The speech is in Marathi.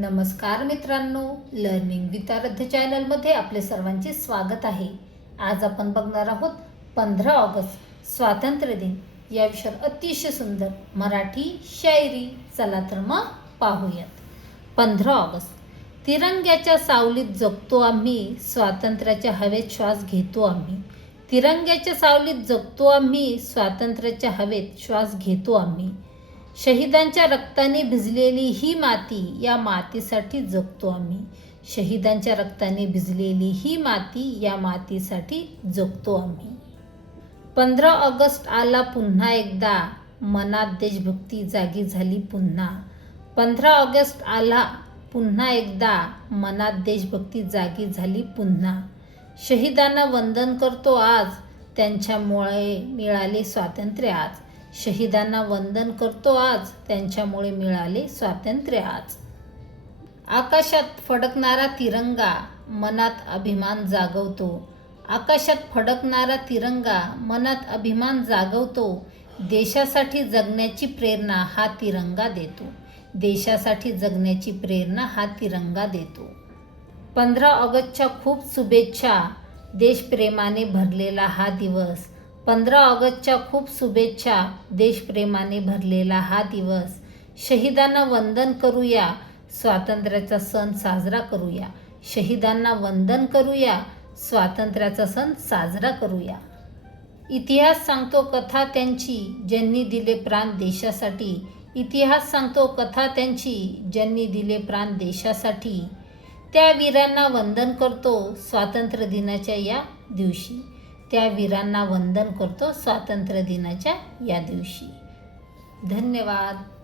नमस्कार मित्रांनो, लर्निंग विथ आराध्य चॅनलमध्ये आपले सर्वांचे स्वागत आहे. आज आपण बघणार आहोत 15 ऑगस्ट स्वातंत्र्य दिन या विषयावर अतिशय सुंदर मराठी शायरी. चला तर मग पाहूयात. 15 ऑगस्ट. तिरंग्याच्या सावलीत जगतो आम्ही, स्वातंत्र्याच्या हवेत श्वास घेतो आम्ही. तिरंग्याच्या सावलीत जगतो आम्ही, स्वातंत्र्याच्या हवेत श्वास घेतो आम्ही. शहीदांच्या रक्ताने भिजलेली ही माती, या मातीसाठी जगतो आम्ही. शहीदांच्या रक्ताने भिजलेली ही माती, या मातीसाठी जगतो आम्ही. 15 ऑगस्ट आला पुन्हा एकदा, मनात देशभक्ती जागी झाली पुन्हा. 15 ऑगस्ट आला पुन्हा एकदा, मनात देशभक्ती जागी झाली पुन्हा. शहीदांना वंदन करतो आज, त्यांच्यामुळे मिळाले स्वातंत्र्य आज. शहीदांना वंदन करतो आज, त्यांच्यामुळे मिळाले स्वातंत्र्य आज. आकाशात फडकणारा तिरंगा मनात अभिमान जागवतो. आकाशात फडकणारा तिरंगा मनात अभिमान जागवतो. देशासाठी जगण्याची प्रेरणा हा तिरंगा देतो. देशासाठी जगण्याची प्रेरणा हा तिरंगा देतो. 15 ऑगस्टच्या खूप शुभेच्छा, देशप्रेमाने भरलेला हा दिवस. 15 ऑगस्टच्या खूप शुभेच्छा, देशप्रेमाने भरलेला हा दिवस. शहीदांना वंदन करूया, स्वातंत्र्याचा सण साजरा करूया. शहीदांना वंदन करूया, स्वातंत्र्याचा सण साजरा करूया. इतिहास सांगतो कथा त्यांची, ज्यांनी दिले प्राण देशासाठी. इतिहास सांगतो कथा त्यांची, ज्यांनी दिले प्राण देशासाठी. त्या वीरांना वंदन करतो स्वातंत्र्य दिनाच्या या दिवशी. त्या वीरांना वंदन करतो स्वातंत्र्य दिनाच्या या दिवशी. धन्यवाद.